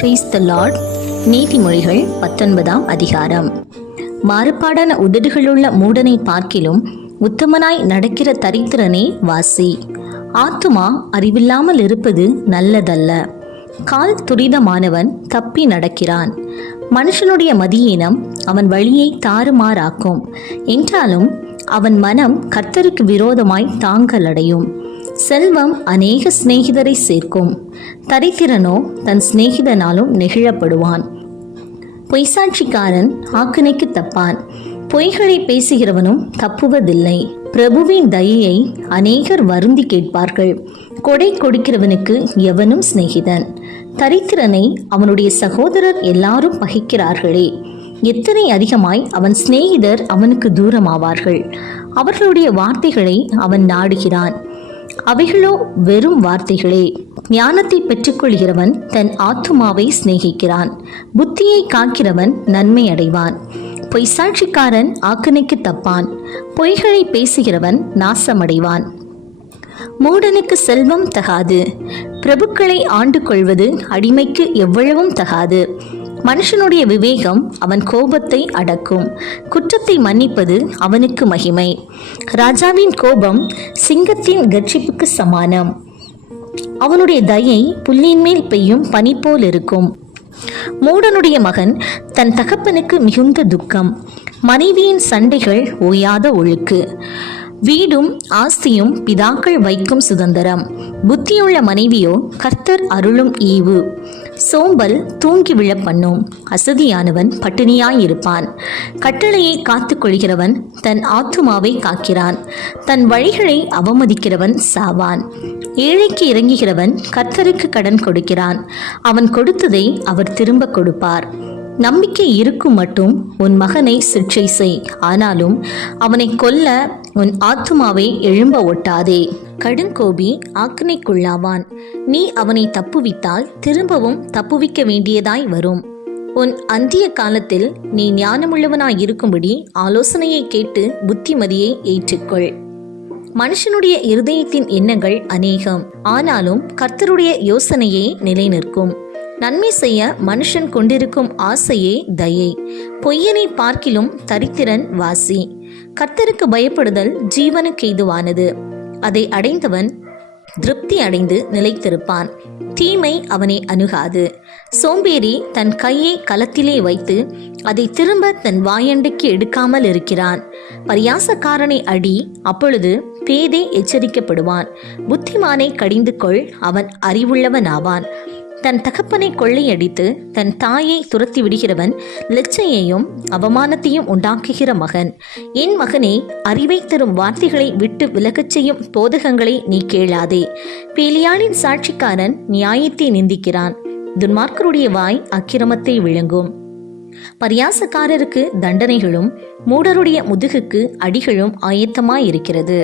Praise the Lord. நீதிமொழிகள் 19ஆம் அதிகாரம். மாறுபாடான உதடுகளுள்ள மூடனை பார்க்கிலும் உத்தமனாய் நடக்கிற தரித்திரனே வாசி. ஆத்துமா அறிவில்லாமல் இருப்பது நல்லதல்ல. கால் துரிதமானவன் தப்பி நடக்கிறான். மனுஷனுடைய மதியீனம் அவன் வழியை தாறுமாறாக்கும். என்றாலும் அவன் மனம் கர்த்தருக்கு விரோதமாய் தாங்கலடையும். செல்வம் அநேக சிநேகிதரை சேர்க்கும். தரித்திரனோ தன் சிநேகிதனாலும் நெகிழப்படுவான். பொய்சாட்சிக்காரன் ஆக்கினைக்கு தப்பான். பொய்களை பேசுகிறவனும் தப்புவதில்லை. பிரபுவின் தயையை அநேகர் வருந்தி கேட்பார்கள். கொடை கொடுக்கிறவனுக்கு எவனும் சிநேகிதன். தரித்திரனை அவனுடைய சகோதரர் எல்லாரும் பகைக்கிறார்களே. எத்தனை அதிகமாய் அவன் சிநேகிதர் அவனுக்கு தூரமாவார்கள். அவர்களுடைய வார்த்தைகளை அவன் நாடுகிறான். அவைகளோ வெறும் வார்த்தைகளே. ஞானத்தை பெற்றுக்கொள்கிறவன் தன் ஆத்துமாவை சிநேகிக்கிறான். புத்தியை காக்கிறவன் நன்மை அடைவான். பொய்சாட்சிக்காரன் ஆக்கினைக்கு தப்பான். பொய்களை பேசுகிறவன் நாசமடைவான். மூடனுக்கு செல்வம் தகாது. பிரபுக்களை ஆண்டு கொள்வது அடிமைக்கு எவ்வளவும் தகாது. மனுஷனுடைய விவேகம் அவன் கோபத்தை அடக்கும். குற்றத்தை மன்னிப்பது அவனுக்கு மகிமை. ராஜாவின் கோபம் சிங்கத்தின் கர்ஜிப்புக்கு சமானம். அவனுடைய தயை புல்லின் மேல் பெய்யும் பனி போல் இருக்கும். மூடனுடைய மகன் தன் தகப்பனுக்கு மிகுந்த துக்கம். மனைவியின் சண்டைகள் ஓயாத ஒழுக்கு. வீடும் ஆஸ்தியும் பிதாக்கள் வைக்கும் சுதந்திரம். புத்தியுள்ள மனைவியோ கர்த்தர் அருளும் ஈவு. சோம்பல் தூங்கி விழ பண்ணும். அசதியானவன் பட்டினியாயிருப்பான். கட்டளையை காத்து கொள்கிறவன் தன் ஆத்துமாவை காக்கிறான். தன் வழிகளை அவமதிக்கிறவன் சாவான். ஏழைக்கு இறங்குகிறவன் கர்த்தருக்கு கடன் கொடுக்கிறான். அவன் கொடுத்ததை அவர் திரும்ப கொடுப்பார். நம்பிக்கை இருக்கும் மட்டும் உன் மகனை சிற்றை செய். ஆனாலும் அவனை கொல்ல உன் ஆத்துமாவை எழும்ப ஒட்டாதே. கடுங்கோபி ஆக்கினைக்குள்ளாவான். நீ அவனை தப்புவித்தால் திரும்பவும் தப்புவிக்க வேண்டியதாய் வரும். உன் அந்திய காலத்தில் நீ ஞானமுள்ளவனாயிருக்கும்படி ஆலோசனையை கேட்டு புத்திமதியை ஏற்றுக்கொள். மனுஷனுடைய இருதயத்தின் எண்ணங்கள் அநேகம். ஆனாலும் கர்த்தருடைய யோசனையே நிலை நிற்கும். நன்மை செய்ய மனுஷன் கொண்டிருக்கும் ஆசையே தயை. பொய்யனை பார்க்கிலும் தரித்திரன் வாசி. கர்த்தருக்கு பயப்படுதல் ஜீவனுக்கு ஏதுவானது. அதை அடைந்தவன் திருப்தி அடைந்து நிலைத்திருப்பான். தீமை அவனை அணுகாது. சோம்பேறி தன் கையை கலத்திலே வைத்து அதை திரும்ப தன் வாயண்டைக்கு எடுக்காமல் இருக்கிறான். பரியாசக்காரனை அடி, அப்பொழுது பேதை எச்சரிக்கப்படுவான். புத்திமானை கடிந்து கொள், அவன் அறிவுள்ளவனாவான். தன் தகப்பனை கொள்ளையடித்து தன் தாயை துரத்தி விடுகிறவன் லட்சையையும் அவமானத்தையும் உண்டாக்குகிற மகன். என் மகனே, அறிவை தரும் வார்த்தைகளை விட்டு விலகச் செய்யும் போதகங்களை நீ கேளாதே. பேலியாளின் சாட்சிக்காரன் நியாயத்தை நிந்திக்கிறான். துன்மார்க்கருடைய வாய் அக்கிரமத்தை விழுங்கும். பரியாசக்காரருக்கு தண்டனைகளும் மூடருடைய முதுகுக்கு அடிகளும் ஆயத்தமாயிருக்கிறது.